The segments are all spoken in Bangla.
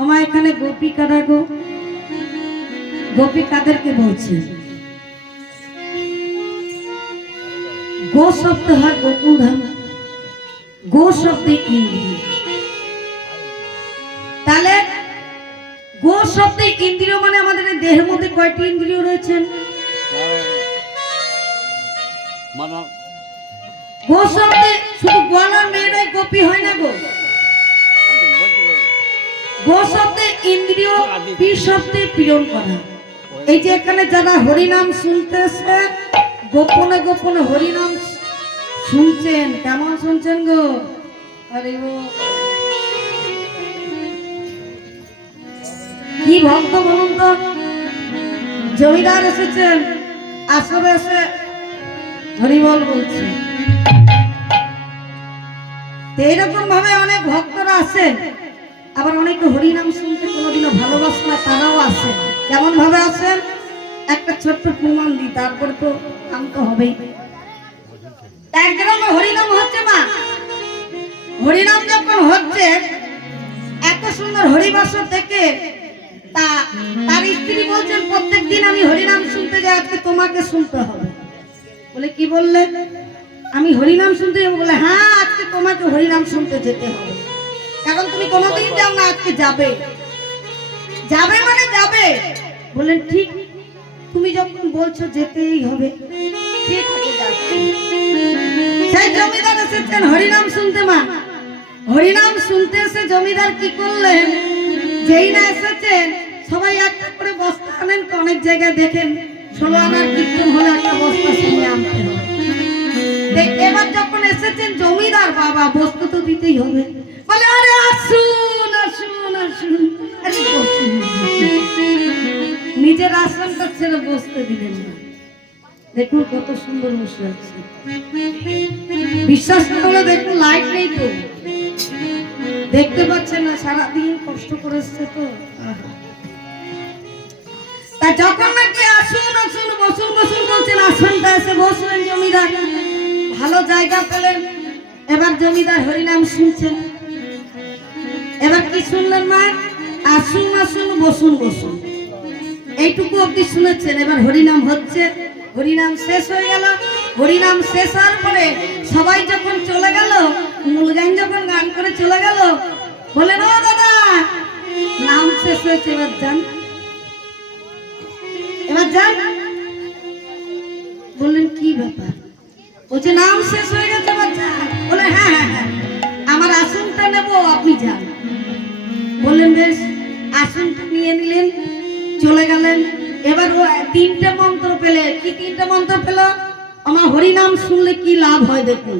আমার এখানে গোপিকারা গো, গোপী কাদেরকে বলছে? গো শব্দ হয় গোকুল ধাম, গো শব্দে ইন্দ্রিয়। তাহলে গো শব্দে ইন্দ্রিয় মানে আমাদের দেহের মধ্যে কয়টি ইন্দ্রিয় রয়েছেন? গো শব্দে শুধু গোয়ালার মেয়েরাই গোপী হয় না গো। গো শব্দে ইন্দ্রিয়, পি শব্দে পীড়ন করা। এই যে এখানে যারা হরিনাম শুনতেছে, গোপনে গোপনে হরিনাম শুনছেন, কেমন শুনছেন গো? আরে কি ভক্ত বলুন তো। জমিদার এসেছেন, আসরে এসে হরিবল বলছে। এইরকম ভাবে অনেক ভক্তরা আসেন, আবার অনেকে হরিনাম শুনতে কোনোদিনও ভালোবাসে না, তারাও আসেন। কেমন ভাবে আসেন? একটা ছোট্ট প্রমাণ দিই, তারপরে তো কাম তো হবেই। এক গ্রামে হরিনাম হচ্ছে মা, হরিনাম যখন হচ্ছে, এত সুন্দর হরিবাসর দেখে তার স্ত্রী বলছেন প্রত্যেক দিন আমি হরিনাম শুনতে যাই, আজকে তোমাকে শুনতে হবে। বলে কি বললে? আমি হরিনাম শুনতে যাবো। বলে হ্যাঁ, আজকে তোমাকে হরিনাম শুনতে যেতে হবে, কারণ তুমি কোনোদিন যাও না, আজকে যাবে। যাবে মানে যাবে। বলেন ঠিক, তুমি যখন বলছো যেতেই হবে, ঠিক আছে যাচ্ছি। সেই জমিদার এসেছেন হরিনাম শুনতে মা। হরিনাম শুনতে এসে জমিদার কি করলেন? যেই না এসেছেন, সবাই একটা করে বস্তা আনেন তো, অনেক জায়গায় দেখেন 16 আনার কীর্তন হলে একটা বস্তা সঙ্গে আনতে হবে। এবার যখন এসেছেন জমিদার বাবা, বস্তা তো দিতেই হবে। বলে আরে আসুন আসুন আসুন, আরে বসুন। নিজের আসনটা ছেড়ে বসতে দিলেন না। দেখুন কত সুন্দর বসে আছে। বিশ্বাস না হলে দেখুন, লাইট নেই তো, দেখতে পাচ্ছেন না, সারাদিন কষ্ট করে এসছে তো। তা যখন নাকি আসুন আসুন বসুন বসুন বলছেন, আসনটা এসে বসলেন জমিদার, ভালো জায়গা পেলেন। এবার জমিদার হরিনাম শুনছেন। এবার কি শুনলেন মা? আসুন আসুন বসুন বসুন, এইটুকু অব্দি শুনেছেন। এবার হরিনাম হচ্ছে, হরিনাম শেষ হয়ে গেল। হরিনাম শেষ হওয়ার পরে সবাই যখন চলে গেল, মূলগান যখন গান করে চলে গেল, বলেন ও দাদা নাম শেষ হয়েছে, এবার যান, এবার যান। বললেন কি ব্যাপার? বলছে নাম শেষ হয়ে গেছে, এবার যান। বলে হ্যাঁ হ্যাঁ হ্যাঁ, আমার আসনটা নেবো, আপনি যান। বললেন বেশ, আসনটা নিয়ে নিলেন, চলে গেলেন। এবার ও 3টে মন্ত্র পেলে। কি 3টে মন্ত্র পেল? আমার হরিনাম শুনলে কি লাভ হয় দেখুন।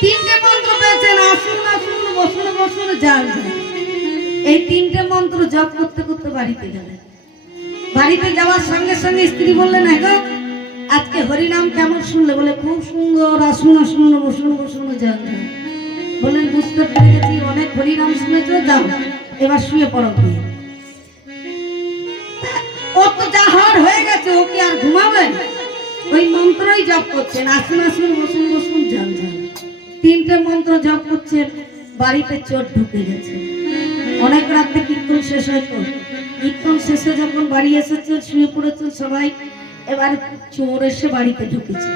3টে মন্ত্র পেয়েছেন, আসুন আসুন বসুন বসুন যান যান। এই 3টে মন্ত্র জপ করতে করতে বাড়িতে গেলেন। বাড়িতে যাওয়ার সঙ্গে সঙ্গে স্ত্রী বললেন হ্যাঁ গো, আজকে হরিনাম কেমন শুনলে? বলে খুব সুন্দর, আসুন আসুন বসুন বসুন যান যান। বললেন বুঝতে পেরে গেছি, অনেক হরিনাম শুনেছ, যাও এবার শুয়ে পড়ো। ও তো যা হওয়ার হয়ে গেছে, ও কি আর ঘুমাবেন? ওই মন্ত্রই জপ করছেন, আসুন আসুন বসুন বসুন যান যান। 3টে মন্ত্র জপ করছেন, বাড়িতে চোর ঢুকে গেছে। অনেক রাতে কীর্তন শেষ হয়তো, কীর্তন শেষে যখন বাড়ি এসেছেন, শুয়ে পড়েছেন সবাই। এবার চোর এসে বাড়িতে ঢুকেছে।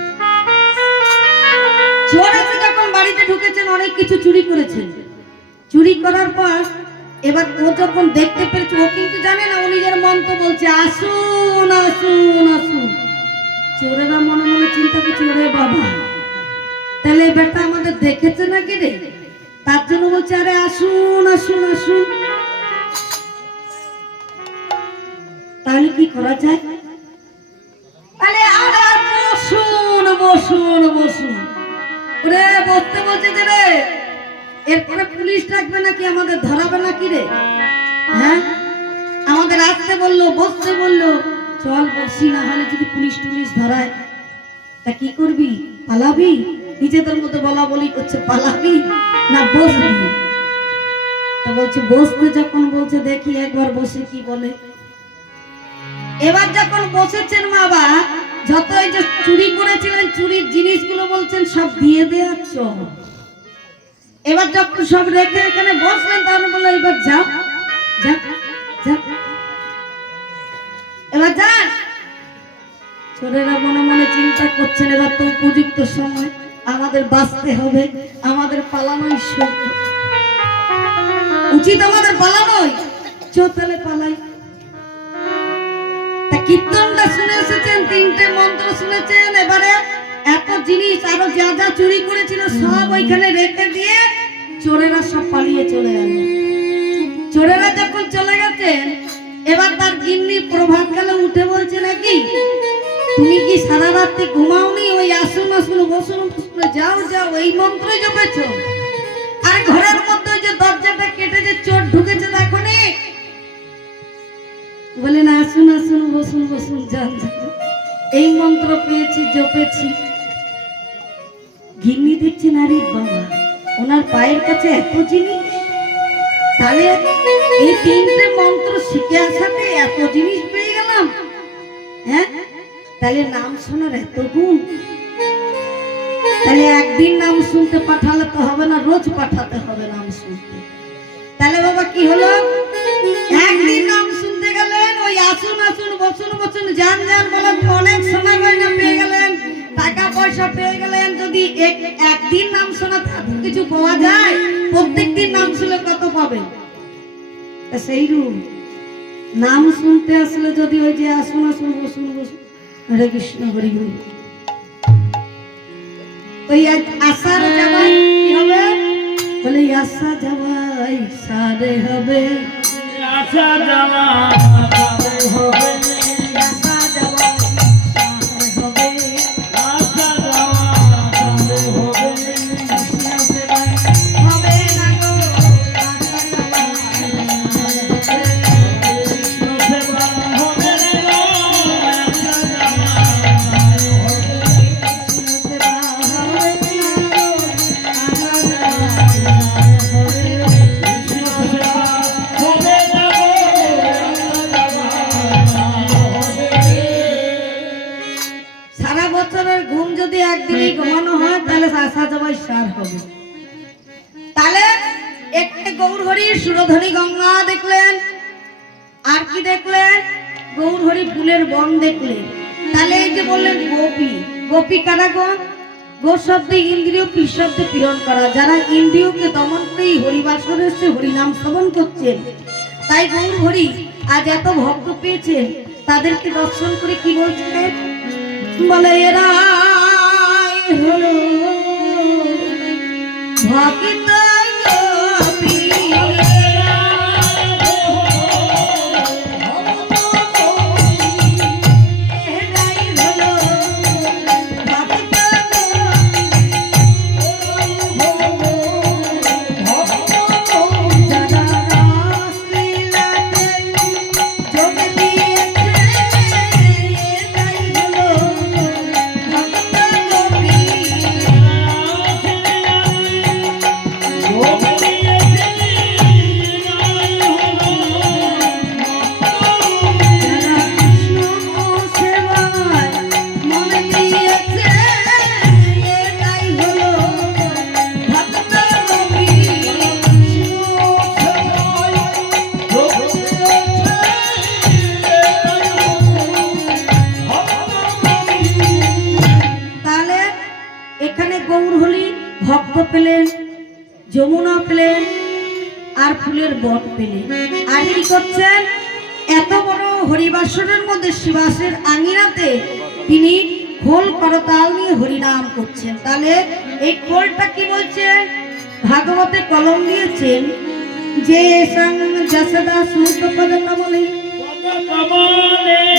চোর এসে যখন বাড়িতে ঢুকেছেন, অনেক কিছু চুরি করেছেন। চুরি করার পর এবার ও যখন দেখতে পেরেছে, ও কিন্তু জানে না, ও নিজের মন্ত্র বলছে আসুন আসুন আসুন। চোরেরা মনে মনে চিন্তা করছে রে বাবা, তাহলে বেটা আমাদের দেখেছে নাকি রে, তার জন্য বলছে আরে আসুন আসুন আসুন। তাহলে কি করা যায়? আরে আরে বসুন বসুন বসুন। ওরে বসতে বলছে যে রে, এরপরে পুলিশ ডাকবে নাকি, আমাদের ধরাবে নাকি রে? হ্যাঁ, আমাদের আসতে বললো, বসতে বললো, চল বসি, না হলে যদি পুলিশ টুলিশ ধরায় তা কি করবি? পালাবি? নিজেদের মধ্যে বলা বলি করছে, পালাবি না বসবি? তা বলছে বসতে। যখন বলছে দেখি একবার বসে কি বলে। এবার যখন বসেছেন বাবা, যত এই যে চুরি করেছিলেন, চুরির জিনিসগুলো বলছেন সব দিয়ে দেওয়ার। এবার যখন সব রেখে এখানে বসলেন তাহলে বললো এবার যাও যাও যাও এবার যান। চোরেরা মনে মনে চিন্তা করছেন এবার তো উপযুক্ত সময়, আমাদের বাঁচতে হবে, আমাদের পালানোই উচিত, আমাদের পালানোই, চোতালে পালাই। তা কীর্তনটা শুনে এসেছেন, 3টে মন্ত্র শুনেছেন, এবারে এত জিনিস আরো যা যা চুরি করেছিল সব ওইখানে রেখে দিয়ে চোরেরা সব পালিয়ে চলে গেল। চোরেরা যখন চলে গেছেন এবার তার গিন্নি প্রভাতকালে উঠে বলছে নাকি তুমি কি সারা রাত্রি ঘুমাওনি? ওই আসুন আসুন বসুন বসুন যাও যাও এই মন্ত্রই জপেছ। আর ঘরের মধ্যে যে দরজাটা কেটে যে চোর ঢুকেছে দেখো নি? বলে না আসুন আসুন বসুন বসুন যান যান এই মন্ত্র পেয়েছি জপেছি। গিন্নি দেখছি নারী বাবা ওনার পায়ের কাছে এত জিনিস, তাহলে এই 3টে মন্ত্র শিখে আসাতে এত জিনিস পেয়ে গেলাম। হ্যাঁ তাহলে নাম শোনার এত গুণ, তাহলে একদিন নাম শুনতে পাঠালে তো হবে না, রোজ পাঠাতে হবে নাম শুনতে। তাহলে বাবা কি হলো, একদিন নাম শুনতে গেলেন, ওই আসুন আসুন বসুন বসুন যান যান বলেন অনেক সময় গয়না পেয়ে গেলেন, টাকা পয়সা পেয়ে গেলেন। যদি একদিন নাম শোনা কিছু পাওয়া যায়, প্রত্যেকদিন নাম শুনলে কত পাবেন? সেই রূপ নাম শুনতে আসলে যদি ওই যে আসুন আসুন বসুন বসুন হরে কৃষ্ণ হরি হরি, ওই আশার যাওয়াই কি হবে? বলে আশা যাওয়াই সারে হবে, আশা যাওয়া হবে, আশা যাওয়া হবে, আশা যাওয়া হবে, হবে না গো আশা যাওয়া একদিনই ঘুমানো হয় তাহলে আসা যাওয়াই সার হবে। তাহলে এখানে গৌরহরির সুরধনী গঙ্গা দেখলেন, আর কি দেখলেন? গৌরহরি ফুলের বন দেখলেন। তাহলে এই যে বললেন গোপী, গোপী কারা গো? গো শব্দে ইন্দ্রিয়, পি শব্দে পীড়ন করা, যারা ইন্দ্রিয়কে দমন করে হরিবাসরে এসে হরিনাম শ্রবণ করছেন। তাই গৌরহরি আজ এত ভক্ত পেয়েছেন, তাদেরকে দর্শন করে কি বলছেন? বলে এরা হলো ভক্ত গোপী, এরাই হলো ভক্ত গোপী, যারা রাসলীলাতে যোগ দিয়েছে, এরাই হলো ভক্ত গোপী। ভক্ত পেলেন, যমুনা পেলেন, আর ফুলের বন পেলেন। আর কি করছেন? এত বড় হরিবাসরের মধ্যে শিবাসের আঙিনাতে তিনি খোল করতাল নিয়ে হরিনাম করছেন। তাহলে এই খোলটা কি বলছেন? ভাগবতে কলম দিয়েছেন যে সং যশোদা সুত পদ কমলে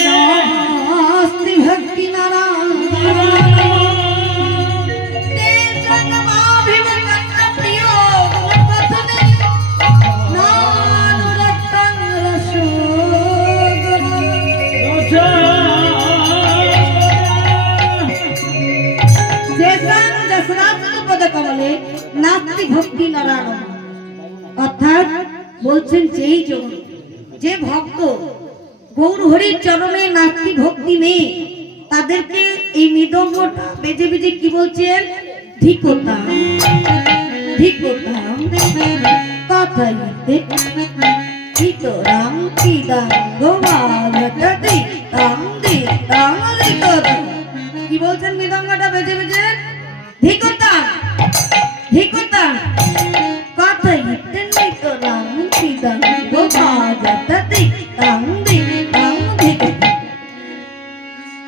নাস্তি ভক্তি নারায়ণ নাস্তি ভক্তি নারায়ণ, অর্থাৎ বলছেন যে ভক্ত গৌরহরির চরণে নাস্তি ভক্তি নেই, তাদেরকে এই মৃদঙ্গটা বেজে বেজে কি বলছেন? ধিকতা। ধিকতাং কথাইতে চিতরাং কিদাং গোবালততি তাং দিতাং ধিকতাং। কি বলছেন মৃদঙ্গটা বেজে বেজে? ধিকতাং ধিকতাং কথাইতে চিতরাং কিদাং গোবালততি তাং দিতাং ধিকতাং।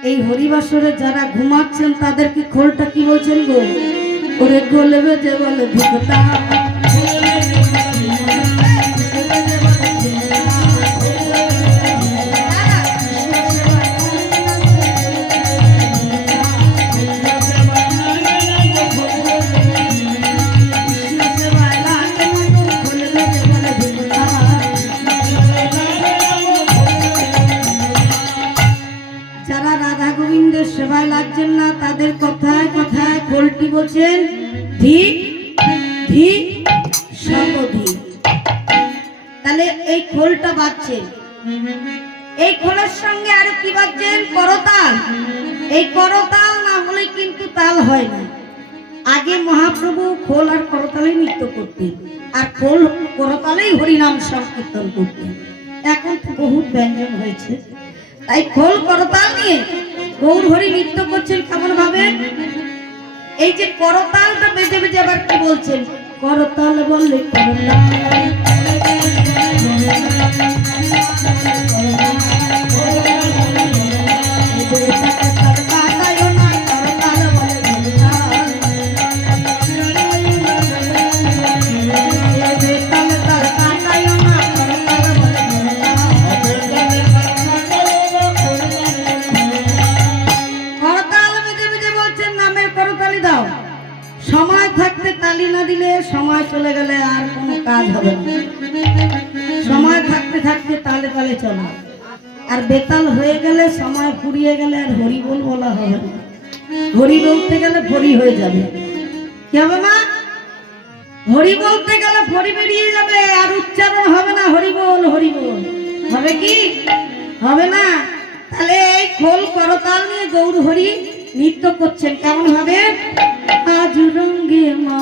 এই হরিবাসরে যারা ঘুমাচ্ছেন তাদেরকে খোলটা কি বলছেন গো? ওরে গোলে বেজে বলে ধিকতা। যারা রাধা গোবিন্দের সেবায় লাগছেন না তাদের কথায় কথায় খোলটি বলছেন ধি ধি সপধি। তাহলে এই খোলটা বাজছে, এই খোলের সঙ্গে আর কি বাজছেন? করতাল। এই করতাল না হলে কিন্তু তাল হয় না। আগে মহাপ্রভু খোল আর করতালেই নৃত্য করতেন, আর খোল করতালেই হরিনাম সংকীর্তন করতেন। এখন তো বহুত ব্যঞ্জন হয়েছে, তাই খোল করতাল নিয়ে গৌর হরি নৃত্য করছেন। কেমন ভাবে? এই যে করতালটা বেজে বেজে আবার কি বলছেন? করতাল বললে করতাল সময় থাকতে তালি না দিলে সময় চলে গেলে আর কোনো কাজ হবে না। সময় থাকতে থাকতে তালে তালে চলা, আর বেতাল হয়ে গেলে সময় ফুরিয়ে গেলে আর হরি বল বলা হবে না। হরি বলতে গেলে ফরি হয়ে যাবে। কি হবে মা? হরি বলতে গেলে ফরি বেরিয়ে যাবে, আর উচ্চারণ হবে না হরি বল হবে কি? হবে না। তাহলে এই খোল করতাল নিয়ে গৌর হরি নৃত্য করছেন। কেমন ভাবে? আজ রঙ্গে মা